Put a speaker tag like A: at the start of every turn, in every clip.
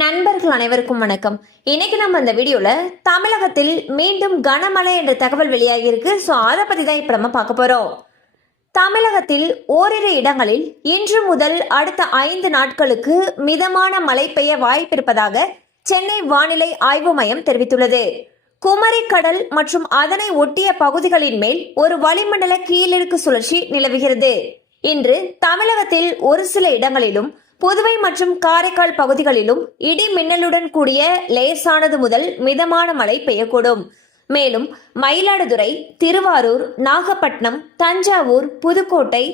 A: நண்பர்கள் அனைவருக்கும் வணக்கம் இன்னைக்கு நம்ம இந்த வீடியோல தமிழகத்தில் மீண்டும் கனமழை என்ற தகவல் வெளியாகி இருக்கு ஸோ அதை பத்தி தான் இப்ப நம்ம பார்க்க போறோம் தமிழகத்தில் ஓரிரு இடங்களில் இன்று முதல் அடுத்த ஐந்து நாட்களுக்கு மிதமான மழை பெய்ய வாய்ப்பிருப்பதாக சென்னை வானிலை ஆய்வு மையம் தெரிவித்துள்ளது குமரி கடல் மற்றும் அதனை ஒட்டிய பகுதிகளின் மேல் ஒரு வளிமண்டல கீழிருக்கு சுழற்சி நிலவுகிறது இன்று தமிழகத்தில் ஒரு சில இடங்களிலும் புதுவை மற்றும் காரைக்கால் பகுதிகளிலும் இடி மின்னலுடன் கூடிய லேசானது முதல் மிதமான மழை பெய்யக்கூடும் மேலும் மயிலாடுதுறை திருவாரூர் நாகப்பட்டினம் தஞ்சாவூர் புதுக்கோட்டை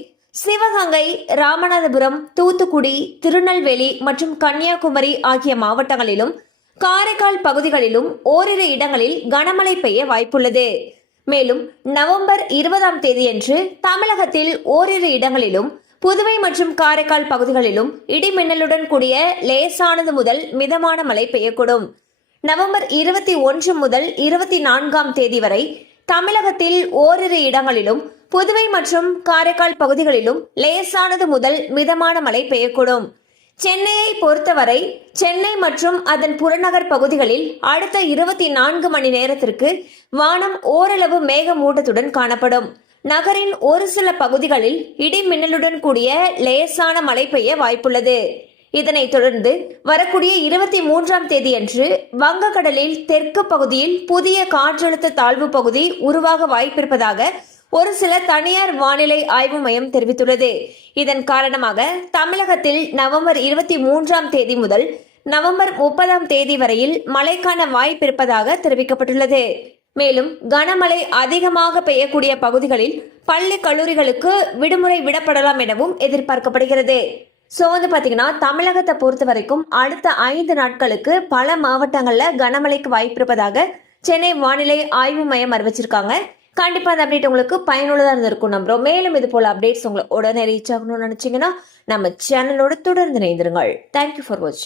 A: சிவகங்கை ராமநாதபுரம் தூத்துக்குடி திருநெல்வேலி மற்றும் கன்னியாகுமரி ஆகிய மாவட்டங்களிலும் காரைக்கால் பகுதிகளிலும் ஓரிரு இடங்களில் கனமழை பெய்ய வாய்ப்புள்ளது மேலும் நவம்பர் இருபதாம் தேதியன்று தமிழகத்தில் ஓரிரு இடங்களிலும் புதுவை மற்றும் காரைக்கால் பகுதிகளிலும் இடி மின்னலுடன் கூடிய லேசானது முதல் மிதமான மழை பெய்யக்கூடும் நவம்பர் இருபத்தி ஒன்று முதல் இருபத்தி நான்காம் தேதி வரை தமிழகத்தில் ஓரிரு இடங்களிலும் புதுவை மற்றும் காரைக்கால் பகுதிகளிலும் லேசானது முதல் மிதமான மழை பெய்யக்கூடும் சென்னையை பொறுத்தவரை சென்னை மற்றும் அதன் புறநகர் பகுதிகளில் அடுத்த இருபத்தி நான்கு மணி நேரத்திற்கு வானம் ஓரளவு மேகமூட்டத்துடன் காணப்படும் நகரின் ஒரு சில பகுதிகளில் இடி மின்னலுடன் கூடிய லேசான மழை பெய்ய வாய்ப்புள்ளது இதனைத் தொடர்ந்து வரக்கூடிய இருபத்தி மூன்றாம் தேதியன்று வங்கக்கடலில் தெற்கு பகுதியில் புதிய காற்றழுத்த தாழ்வு பகுதி உருவாக வாய்ப்பிருப்பதாக ஒரு சில தனியார் வானிலை ஆய்வு மையம் தெரிவித்துள்ளது இதன் காரணமாக தமிழகத்தில் நவம்பர் இருபத்தி மூன்றாம் தேதி முதல் நவம்பர் முப்பதாம் தேதி வரையில் மழைக்கான வாய்ப்பிருப்பதாக தெரிவிக்கப்பட்டுள்ளது மேலும் கனமழை அதிகமாக பெய்யக்கூடிய பகுதிகளில் பள்ளி கல்லூரிகளுக்கு விடுமுறை விடப்படலாம் எனவும் எதிர்பார்க்கப்படுகிறது ஸோ வந்து பார்த்தீங்கன்னா தமிழகத்தை பொறுத்த வரைக்கும் அடுத்த ஐந்து நாட்களுக்கு பல மாவட்டங்களில் கனமழைக்கு வாய்ப்பு இருப்பதாக சென்னை வானிலை ஆய்வு மையம் அறிவிச்சிருக்காங்க கண்டிப்பாக அந்த அப்டேட் உங்களுக்கு பயனுள்ளதாக இருந்திருக்கும் நம்புறோம் மேலும் இது போல அப்டேட்ஸ் உங்களை உடனே ரீச் ஆகணும்னு நினச்சிங்கன்னா நம்ம சேனலோட தொடர்ந்து இணைந்திருங்கள் தேங்க்யூ ஃபார் வாட்சிங்